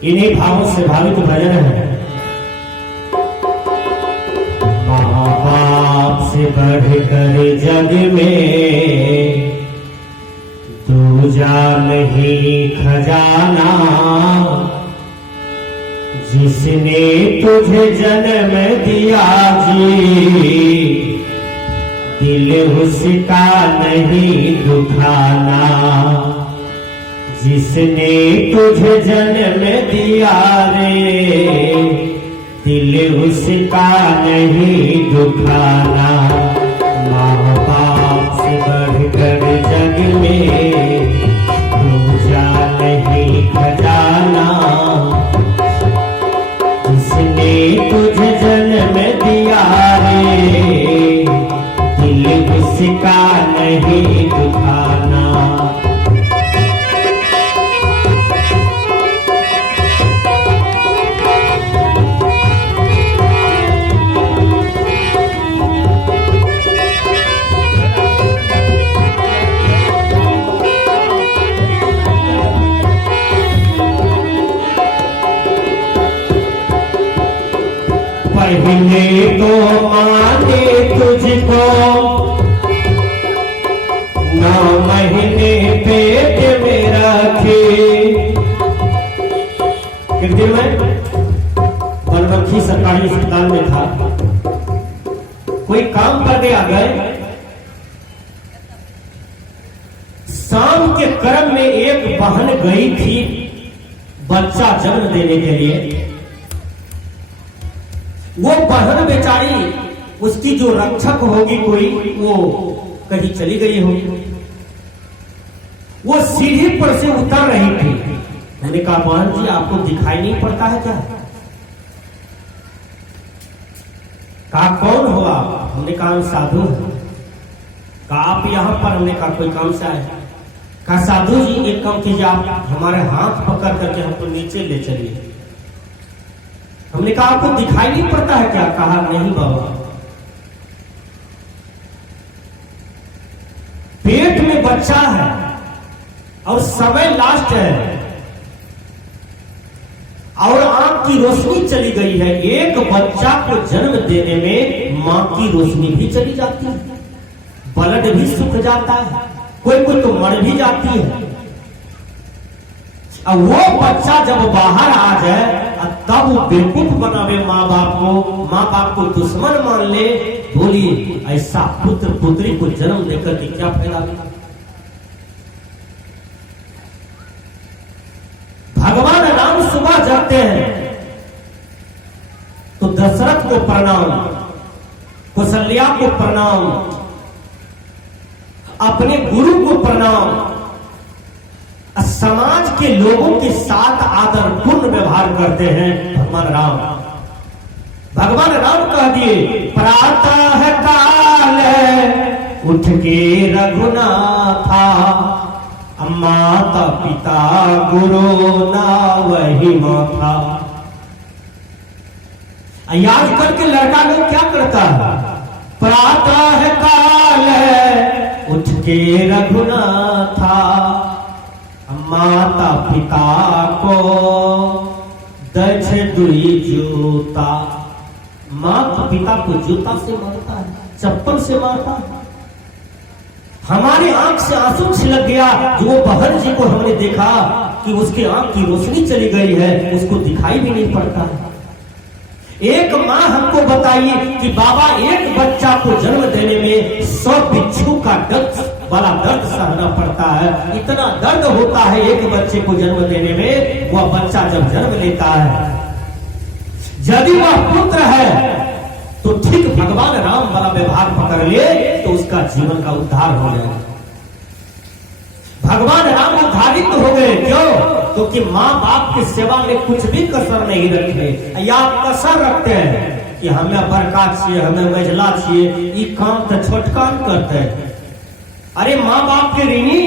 इन्हीं भावों से भावित भजन है। माँ बाप से बढ़कर जग में दूजा नहीं खजाना, जिसने तुझे जन्म दिया जी, दिल उसका नहीं दुखाना। जिसने तुझे जन्म दिया रे, दिल उसका नहीं दुखाना। माँ बाप से बढ़कर जग में दूजा नहीं खजाना, जिसने तुझे जन्म दिया रे, दिल उसका नहीं दुखाना। पहले तो माने तुझको 9 महीने पेट में रखे। एक दिन मैं बनमनखी सरकारी अस्पताल में था, कोई काम करने आ गए। शाम के क्रम में एक बहन गई थी बच्चा जन्म देने के लिए। वो बहन बेचारी, उसकी जो रक्षक होगी कोई, वो कहीं चली गई होगी। वो सीढ़ी पर से उतर रही थी। मैंने कहा बहन जी आपको दिखाई नहीं पड़ता है क्या? कहा कौन हो आप? हमने कहा हम साधु हैं। कहा आप यहाँ पर? हमने कहा कोई काम से आए। कहा साधु जी एक काम कीजिए, आप हमारे हाथ पकड़ करके हमको नीचे ले चलिए। हमने कहा आपको दिखाई नहीं पड़ता है क्या? कहा नहीं बाबा, पेट में बच्चा है और समय लास्ट है और आंख की रोशनी चली गई है। एक बच्चा को जन्म देने में मां की रोशनी भी चली जाती है, ब्लड भी सूख जाता है, कोई कोई तो मर भी जाती है। अब वो बच्चा जब बाहर आ जाए तब वो बेवकूफ बनावे माँ बाप को, माँ बाप को दुश्मन मान ले। बोलिए ऐसा पुत्र पुत्री को जन्म देकर के क्या फायदा? भगवान राम सुबह जाते हैं तो दशरथ को प्रणाम, कौशल्या को प्रणाम, अपने गुरु को प्रणाम, समाज के लोगों के साथ आदरपूर्ण व्यवहार करते हैं भगवान राम। भगवान राम कह दिए प्रातः काल उठ के रघुनाथा, माता पिता गुरु ना वही माथा। याद करके लड़का लोग क्या करता है? प्रातः काल उठ के रघुनाथा, माता पिता को दछ दुई जूता। माता पिता को जूता से मारता है, चप्पल से मारता है। हमारी आंख से आंसू छिलक गया जो वो बहन जी को हमने देखा कि उसकी आंख की रोशनी चली गई है, उसको दिखाई भी नहीं पड़ता है। एक माँ हमको बताइए कि बाबा एक बच्चा को जन्म देने में 100 बिच्छू का वाला दर्द सहना पड़ता है। इतना दर्द होता है एक बच्चे को जन्म देने में। वह बच्चा जब जन्म लेता है, यदि वह पुत्र है तो ठीक भगवान राम वाला व्यवहार पकड़ ले तो उसका जीवन का उद्धार हो जाए। भगवान राम उद्धारित हो गए। क्यों? क्योंकि माँ बाप की सेवा में कुछ भी कसर नहीं रखे। या कसर रखते हैं कि हमें बड़का चाहिए, हमें महिला चाहिए, ये काम तो छोटका करते हैं। अरे माँ बाप के ऋणी,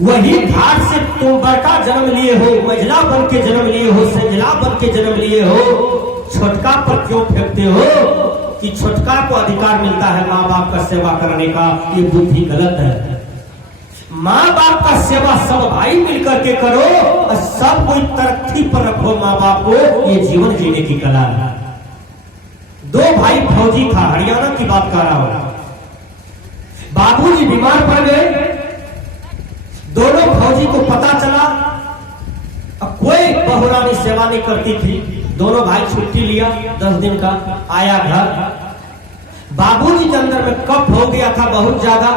वही घाट से तुम बड़का जन्म लिए हो, महिला बन के जन्म लिए हो, संजला बन के जन्म लिए हो, छोटका पर क्यों फेंकते हो कि छोटका को अधिकार मिलता है माँ बाप का सेवा करने का? ये बुद्धि गलत है। माँ बाप का सेवा सब भाई मिलकर के करो और सब कोई तरक्की पर रखो माँ बाप को। ये जीवन जीने की कला है। दो भाई फौजी था, हरियाणा की बात कर रहा हूं। बाबूजी बीमार पड़ गए। दोनों फौजी को पता चला, अब कोई बहुरानी सेवा नहीं करती थी। दोनों भाई छुट्टी लिया 10 दिन का, आया घर। बाबूजी के अंदर में कफ हो गया था बहुत ज्यादा,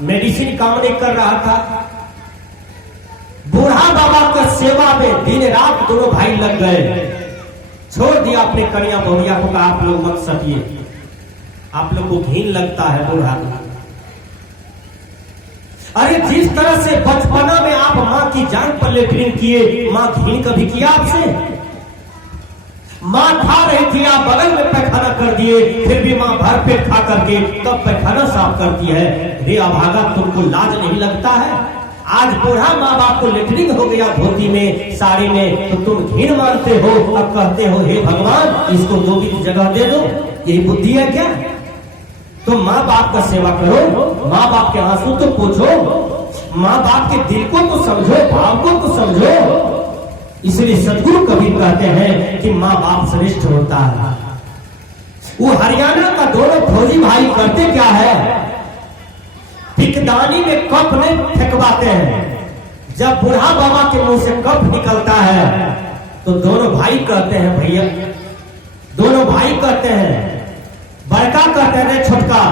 मेडिसिन काम नहीं कर रहा था। बूढ़ा बाबा का सेवा में दिन रात दोनों भाई लग गए। छोड़ दिया अपने कन्या बहुरिया को, कहा आप लोग मत सतिए, आप लोग को घिन लगता है बूढ़ा। अरे जिस तरह से बचपना में आप माँ की जान पर लेटरिन किए, माँ घिन कभी किया आपसे? माँ खा रही थी, आप बगल में पैखाना कर दिए, फिर भी माँ भर पेट खा करके तब पैखाना साफ करती है। रे अभागा, तुमको लाज नहीं लगता है? आज बूढ़ा माँ बाप को लेटरिन हो गया धोती में, साड़ी में, तो तुम घिन मानते हो, अब कहते हो हे भगवान इसको धोबी की जगह दे दो। यही बुद्धि है क्या? तो माँ बाप का सेवा करो, माँ बाप के आंसू तो पूछो, माँ बाप के दिल को तो समझो, भाव को तो समझो। इसलिए सदगुरु कबीर कहते हैं कि माँ बाप श्रेष्ठ होता है। वो हरियाणा का दोनों फौजी भाई करते क्या है, पिकदानी में कप नहीं फेंकवाते हैं। जब बूढ़ा बाबा के मुंह से कप निकलता है तो दोनों भाई कहते हैं, भैया दोनों भाई कहते हैं, बड़का कहते हैं छोटका,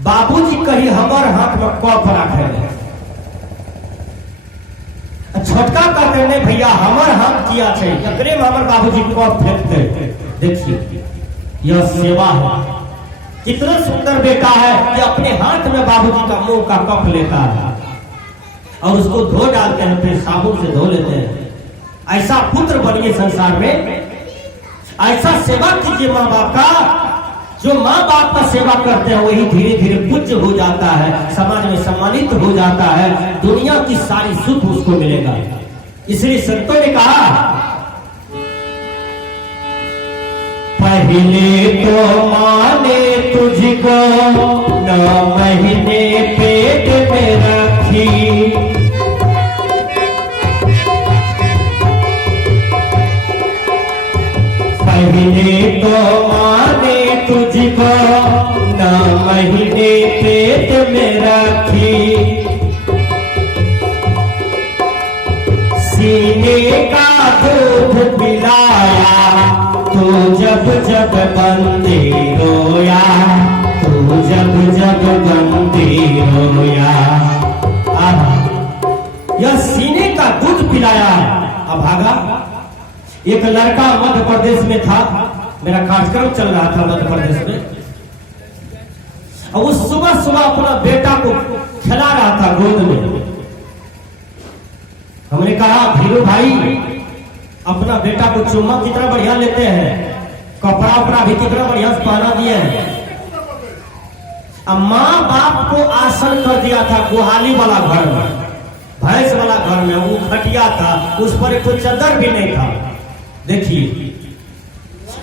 बाबूजी कही हमार हाथ में कप रखे। छोटका कहते हैं भैया हमार हाथ किया है, एकरे में हमारे बाबूजी कप फेंकते। देखिए यह सेवा है। कितना सुंदर बेटा है कि अपने हाथ में बाबूजी का मुंह का कप लेता है और उसको धो डालते हैं, फिर साबुन से धो लेते हैं। ऐसा पुत्र बनिए संसार में, ऐसा सेवा कीजिए माँ बाप का। जो माँ बाप का सेवा करते हैं वही धीरे धीरे पूज्य हो जाता है, समाज में सम्मानित हो जाता है, दुनिया की सारी सुख उसको मिलेगा। इसलिए संतों ने कहा, पहले तो माने तुझको 9 महीने पेट में रखी, पहले तो माने तुझको 9 महीने पेट में रखी, सीने का दूध पिलाया तू जब जब बंदी रोया, तू जब जब बंदी रोया। यह सीने का दूध पिलाया। अभागा, एक लड़का मध्य प्रदेश में था, मेरा कार्यक्रम चल रहा था मध्य प्रदेश में, और वो सुबह सुबह अपना बेटा को खिला रहा था गोद में। हमने कहा भीरू भाई अपना बेटा को चुम्मा कितना बढ़िया लेते हैं, कपड़ा उपड़ा भी कितना बढ़िया से पहना दिए हैं। अब माँ बाप को आसन कर दिया था गुहाली वाला घर में, भैंस वाला घर में, वो खटिया था, उस पर एक चादर भी नहीं था। देखिए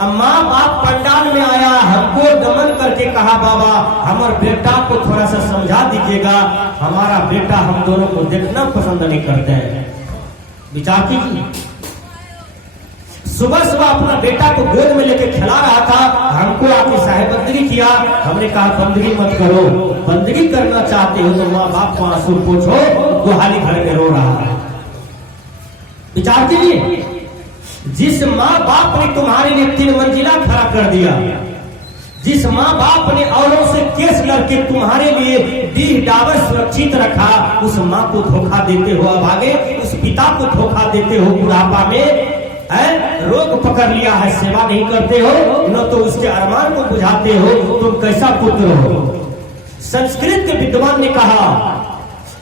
अब माँ बाप पंडाल में आया, हमको दमन करके कहा बाबा हमारे बेटा को थोड़ा सा समझा दीजिएगा, हमारा बेटा हम दोनों को देखना पसंद नहीं करते हैं। विचार कीजिए, सुबह सुबह अपना बेटा को गोद में लेके खिला रहा था, हमको आपने साहेबंदगी किया। हमने कहा बंदगी मत करो, बंदगी करना चाहते हो तो माँ बाप को आंसू पूछो, गुहाली घर में रो रहा है। विचार कीजिए, जिस माँ बाप ने तुम्हारे लिए 3 मंजिला खड़ा कर दिया, जिस माँ बाप ने औरों से केस लड़के तुम्हारे लिए डीह डाबर सुरक्षित रखा, उस माँ को धोखा देते हो। अब आगे उस पिता को धोखा देते हो, बुढ़ापा में रोग पकड़ लिया है, सेवा नहीं करते हो, न तो उसके अरमान को बुझाते हो, तुम कैसा पुत्र हो। संस्कृत के विद्वान ने कहा,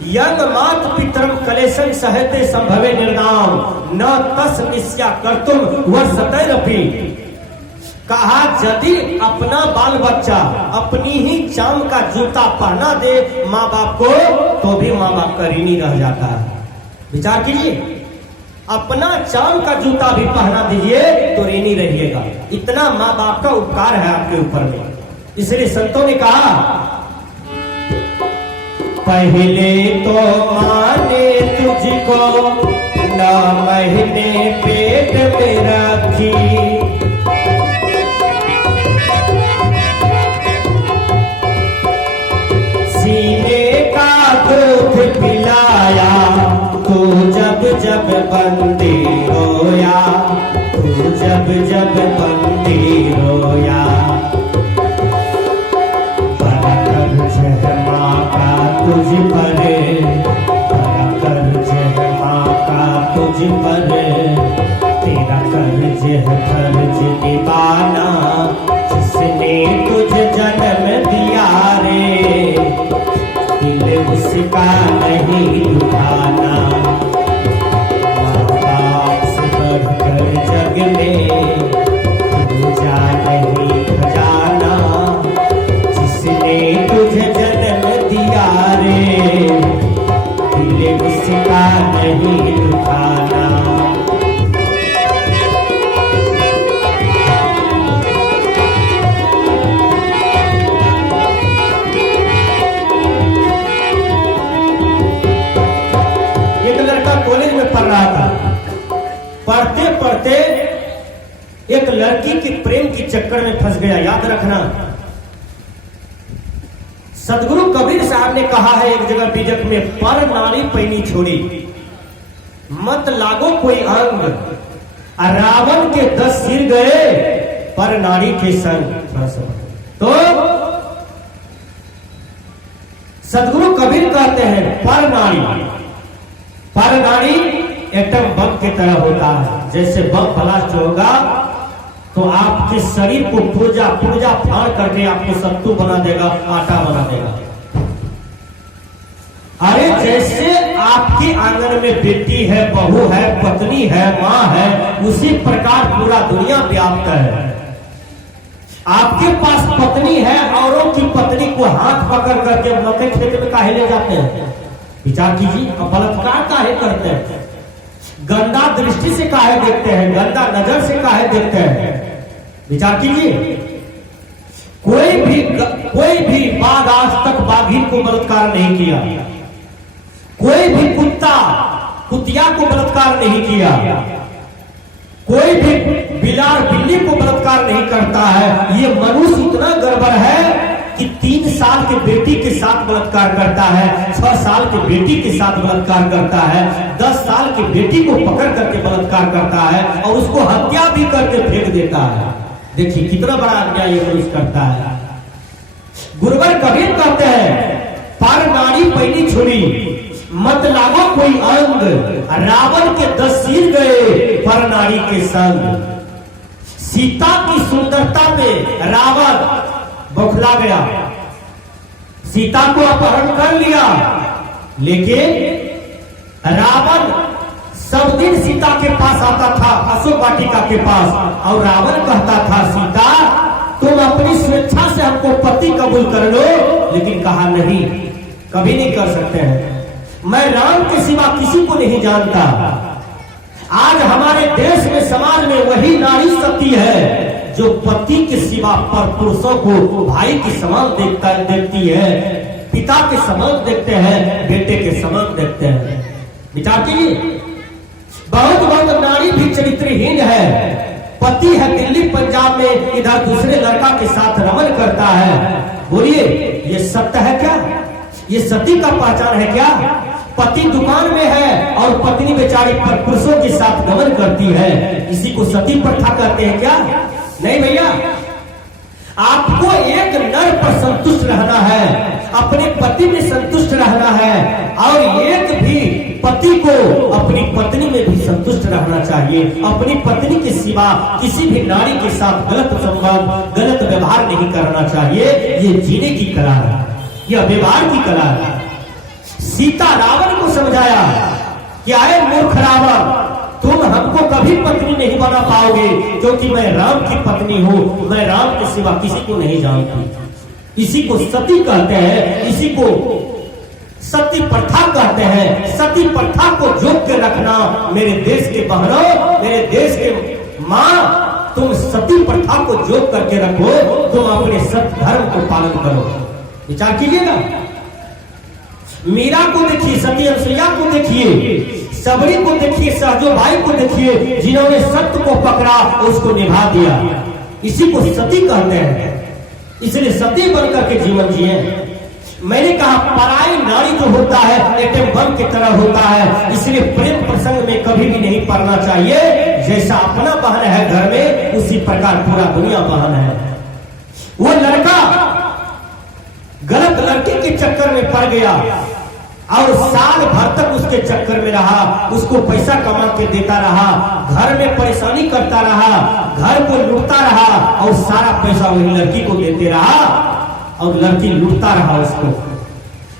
यंग मात पितरम कलेशं सहते संभवे निर्नाम न तस निस्या कर्तुम वर्षतैरपि। कहा यदि अपना बाल बच्चा अपनी ही चाम का जूता पहना दे माँ बाप को, तो भी माँ बाप का ऋणी रह जाता है। विचार कीजिए, अपना चाम का जूता भी पहना दीजिए तो ऋणी रहिएगा। इतना माँ बाप का उपकार है आपके ऊपर में। इसलिए संतों ने कहा पहले तो माने तुझको 9 महीने पेट में रखी, सीने का दूध पिलाया तू जब जब बंदी रोया, तू जब जब बंदी रोया। बड़ा कर्ज है माँ का तुझ पर, बड़ा कर्ज है माँ का तुझ पर, तेरा कर्ज है फर्ज निभाना, जिसने तुझे जन्म दिया रे, दिल उसका नहीं दुखाना। माँ बाप से बढ़कर जग में पूजा नहीं खजाना, जिसने तुझे जन्म दिया रे, दिल उसका नहीं दुखाना। कॉलेज में पढ़ रहा था, पढ़ते पढ़ते एक लड़की के प्रेम के चक्कर में फंस गया। याद रखना, सदगुरु कबीर साहब ने कहा है एक जगह बीजक में, पर नारी पैनी छोड़ी मत लागो कोई अंग, रावण के 10 सिर गए पर नारी के संग। तो सदगुरु कबीर कहते हैं पर नारी एटम बम की तरह होता है। जैसे बम ब्लास्ट होगा तो आपके शरीर को पुर्जा फाड़ करके आपको सत्तू बना देगा, आटा बना देगा। अरे जैसे आपके आंगन में बेटी है, बहू है, पत्नी है, माँ है, उसी प्रकार पूरा दुनिया व्याप्त है। आपके पास पत्नी है, औरों की पत्नी को हाथ पकड़ करके मकई खेत में काहे ले जाते हैं? विचार कीजिए। अब बलात्कार काहे करते हैं? गंदा दृष्टि से काहे देखते हैं? गंदा नजर से काहे देखते हैं? विचार कीजिए। कोई भी बाघ आज तक बाघिन को बलात्कार नहीं किया, कोई भी कुतिया को बलात्कार नहीं किया, कोई भी बिलार बिल्ली को बलात्कार नहीं करता है। ये मनुष्य इतना गड़बड़ है कि 3 साल के बेटी के साथ बलात्कार करता है, 6 साल के बेटी के साथ बलात्कार करता है, 10 साल की बेटी को पकड़ करके बलात्कार करता है और उसको हत्या भी करके फेंक देता है। देखिए कितना बड़ा अन्याय ये मनुष्य करता है। गुरुवर कबीर कहते हैं पर नारी पैनी छुरी मत लागो कोई अंग, रावण के 10 सिर गए पर नारी के संग। सीता की सुंदरता में रावण बौखला गया, सीता को अपहरण कर लिया, लेकिन रावण सब दिन सीता के पास आता था, अशोक वाटिका के पास, और रावण कहता था सीता तुम अपनी स्वेच्छा से हमको पति कबूल कर लो, लेकिन कहा नहीं, कभी नहीं कर सकते हैं, मैं राम के सिवा किसी को नहीं जानता। आज हमारे देश में समाज में वही नारी सती है जो पति के सिवा पर पुरुषों को भाई के समान देखती है, पिता के समान देखते हैं, बेटे के समान देखते हैं। विचार कीजिए। बहुत नारी भी चरित्रहीन है, पति है दिल्ली पंजाब में, इधर दूसरे लड़का के साथ रमन करता है। बोलिए ये सत्य है क्या? ये सती का पहचान है क्या? पति दुकान में है और पत्नी बेचारी पर पुरुषों के साथ गमन करती है, इसी को सती प्रथा कहते हैं क्या? नहीं भैया, आपको एक नर पर संतुष्ट रहना है, अपने पति में संतुष्ट रहना है, और एक भी पति को अपनी पत्नी में भी संतुष्ट रहना चाहिए। अपनी पत्नी के सिवा किसी भी नारी के साथ गलत संबंध, गलत व्यवहार नहीं करना चाहिए। ये जीने की कला है, यह व्यवहार की कला है। सीता रावण को समझाया कि आए मूर्ख रावण, तुम हमको कभी पत्नी नहीं बना पाओगे, क्योंकि मैं राम की पत्नी हूँ, मैं राम के सिवा किसी को नहीं जानती। इसी को सती कहते हैं, इसी को सती प्रथा कहते हैं। सती प्रथा को जोक के रखना। मेरे देश के बहनों, मेरे देश के माँ, तुम सती प्रथा को जोक करके रखो, तुम अपने सत्य धर्म को पालन करो। विचार कीजिएगा। मीरा को देखिए, सती अनुसुईया को देखिए, सबरी को देखिए, सहजो भाई को देखिए, जिन्होंने सत्य को पकड़ा और उसको निभा दिया। इसी को सती कहते हैं। इसलिए सती बनकर के जीवन जिए। मैंने कहा पराई नारी जो होता है एटम बम की तरह होता है, इसलिए प्रेम प्रसंग में कभी भी नहीं पड़ना चाहिए। जैसा अपना बहन है घर में, उसी प्रकार पूरा दुनिया बहन है। वो लड़का गलत लड़की के चक्कर में पड़ गया और साल भर तक उसके चक्कर में रहा, उसको पैसा कमा के देता रहा, घर में परेशानी करता रहा, घर को लूटता रहा और सारा पैसा वही लड़की को देते रहा और लड़की लूटता रहा उसको।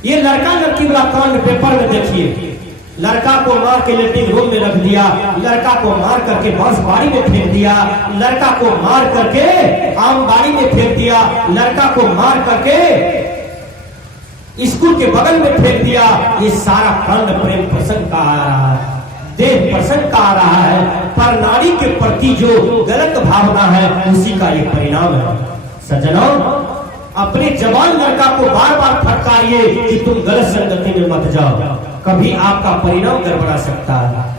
ये लड़का लड़की वाला कांड पेपर में देखिए। लड़का को मार के लेटरिन रूम में रख दिया, लड़का को मार करके बांस बाड़ी में फेंक दिया, लड़का को मार करके आम बाड़ी में फेंक दिया, लड़का को मार करके स्कूल के बगल में फेंक दिया। ये सारा कांड प्रेम प्रसंग का आ रहा है, देह प्रसंग का आ रहा है। पर नारी के प्रति जो गलत भावना है उसी का ये परिणाम है। सज्जनों, अपने जवान लड़का को बार बार फटकारिए कि तुम गलत संगति में मत जाओ, कभी आपका परिणाम गड़बड़ा सकता है।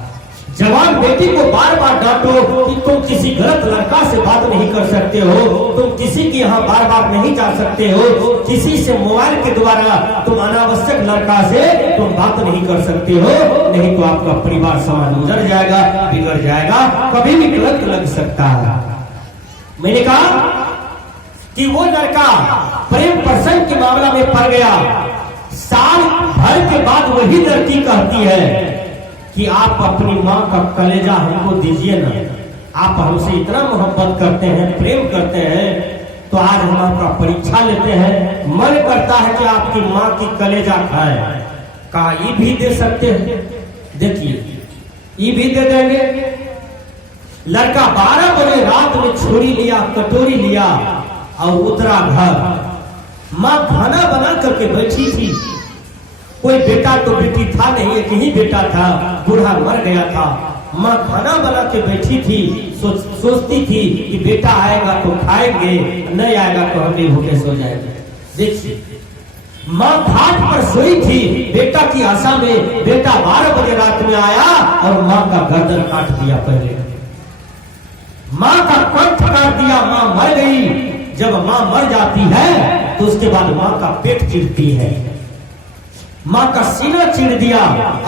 जवान बेटी को बार बार डांटो कि तुम किसी गलत लड़का से बात नहीं कर सकते हो, तुम किसी के यहाँ बार बार नहीं जा सकते हो, किसी से मोबाइल के द्वारा तुम अनावश्यक लड़का से तुम बात नहीं कर सकते हो, नहीं तो आपका परिवार समाज उजड़ जाएगा, बिगड़ जाएगा, कभी भी गलत लग सकता है। मैंने कहा कि वो लड़का प्रेम प्रसंग के मामला में पड़ गया। साल भर के बाद वही लड़की कहती है कि आप अपनी माँ का कलेजा हमको दीजिए ना, आप हमसे इतना मोहब्बत करते हैं, प्रेम करते हैं, तो आज हम आपका परीक्षा लेते हैं, मन करता है कि आपकी माँ की कलेजा खाएं। कहा ये भी दे सकते हैं, देखिए ये भी दे देंगे। लड़का 12 बजे रात में छुरी लिया, कटोरी लिया और उतरा घर। माँ खाना बना करके बैठी थी, कोई बेटा तो बेटी था नहीं, एक ही बेटा था, बूढ़ा मर गया था। माँ खाना बना के बैठी थी, सोचती थी कि बेटा आएगा तो खाएंगे, नहीं आएगा तो हम भी भूखे सो जाएंगे। देखिए माँ घाट पर सोई थी बेटा की आशा में। बेटा 12 बजे रात में आया और माँ का गर्दन काट दिया। पहले माँ का कंठ काट दिया, माँ मर गई। जब माँ मर जाती है तो उसके बाद माँ का पेट चिरती है, माँ का सीना चीर दिया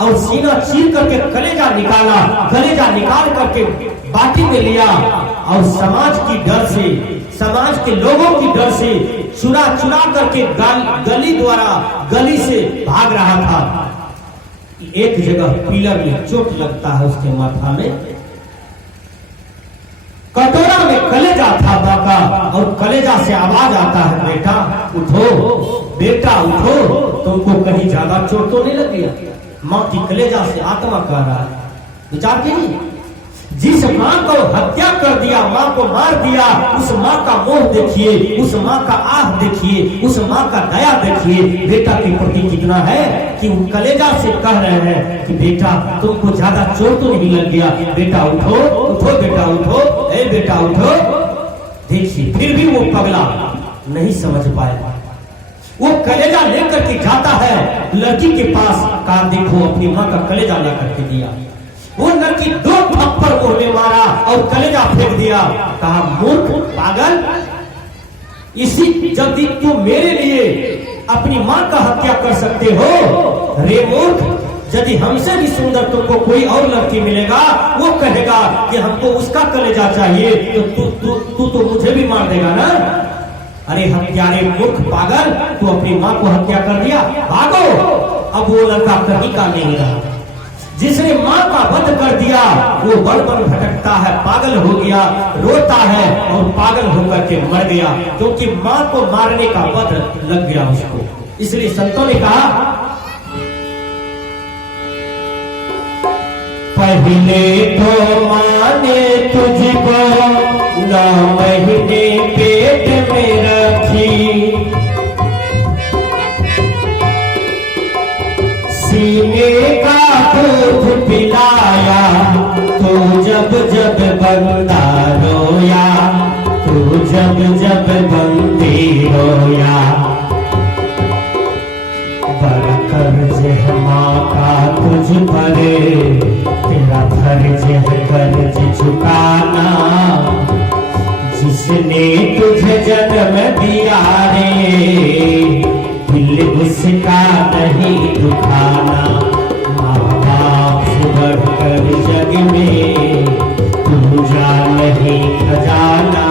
और सीना चीर करके कलेजा निकाला, कलेजा निकाल करके बाटी में लिया और समाज की डर से, समाज के लोगों की डर से चुरा चुरा करके गली द्वारा गली से भाग रहा था। एक जगह पिलर में चोट लगता है उसके माथा में, कटोरा में कलेजा था बाका और कलेजा से आवाज आता है, बेटा उठो, बेटा उठो, तुमको कहीं ज्यादा चोट तो नहीं लग गया? माँ की कलेजा से आत्मा कह रहा है। विचार कीजिए, जिस माँ को हत्या कर दिया, माँ को मार दिया, उस माँ का मोह देखिए, उस माँ का आह देखिए, उस माँ का दया देखिए बेटा के प्रति कितना है कि वो कलेजा से कह रहे हैं कि बेटा तुमको ज्यादा चोट तो नहीं लग गया, बेटा उठो, उठो बेटा उठो, ए बेटा उठो। देखिए फिर भी वो पगला नहीं समझ पाया, वो कलेजा लेकर के जाता है लड़की के पास, कहा देखो अपनी माँ का कलेजा लेकर के दिया। वो लड़की 2 थप्पड़ मुंह में मारा और कलेजा फेंक दिया। कहा मूर्ख पागल, इसी जब तुम मेरे लिए अपनी माँ का हत्या कर सकते हो, रे मूर्ख, यदि हमसे भी सुंदर तुमको कोई और लड़की मिलेगा, वो कहेगा कि हमको उसका कलेजा चाहिए, तो तू तो मुझे भी मार देगा ना। अरे हत्यारे मूर्ख पागल, तू अपनी माँ को हत्या कर दिया, भागो। अब वो लड़का कहीं का नहीं रहा, जिसने माँ का वध कर दिया वो बड़ बड़ भटकता है, पागल हो गया, रोता है और पागल होकर के मर गया, क्योंकि माँ को मारने का वध लग गया उसको। इसलिए संतों ने कहा पहले तो माँ ने तुझको 9 महीने पेट में रखी, सीने का दूध पिलाया, तू जब जब बंदा रोया, तू जब जब बंदी रोया, बरकर तुझ पर तेरा फर्ज है कर्ज चुकाना। जिसने तुझे जन्म दिया रे दिल उसका नहीं दुखाना। माँ बाप से बढ़कर जग में दूजा नहीं खजाना।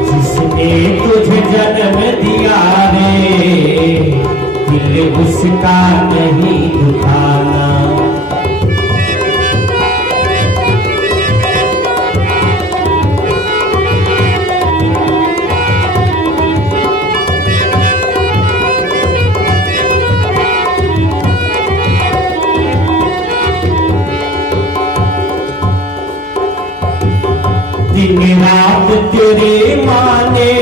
जिसने तुझे जन्म दिया रे दिल उसका नहीं दुखाना। दिन रात तेरे माने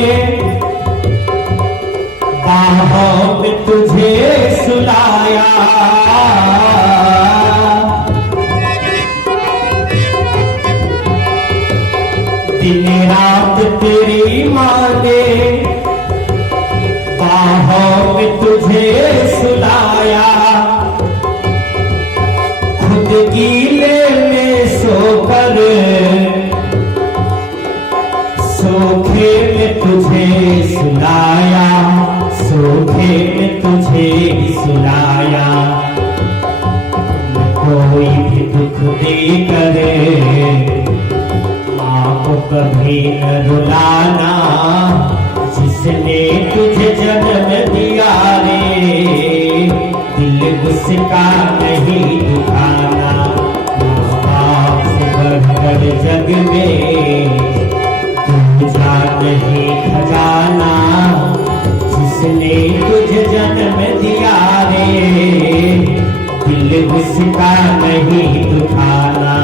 बाहों में तुझे सुलाया। दिन रात तेरी माने बाहों में तुझे सुलाया। खुद गीले में सोकर सोखे में तुझे सुलाया। सोखे में तुझे सुलाया। कोई भी दुख दे करे माँ को कभी न रुलाना। जिसने तुझे जन्म दिया रे दिल उसका नहीं दुखाना। माँ बाप से बढ़कर जग में दूजा नहीं खजाना। जिसने तुझे जन्म दिया रे दिल उसका नहीं दुखाना।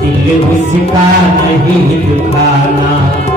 दिल उसका नहीं दुखाना।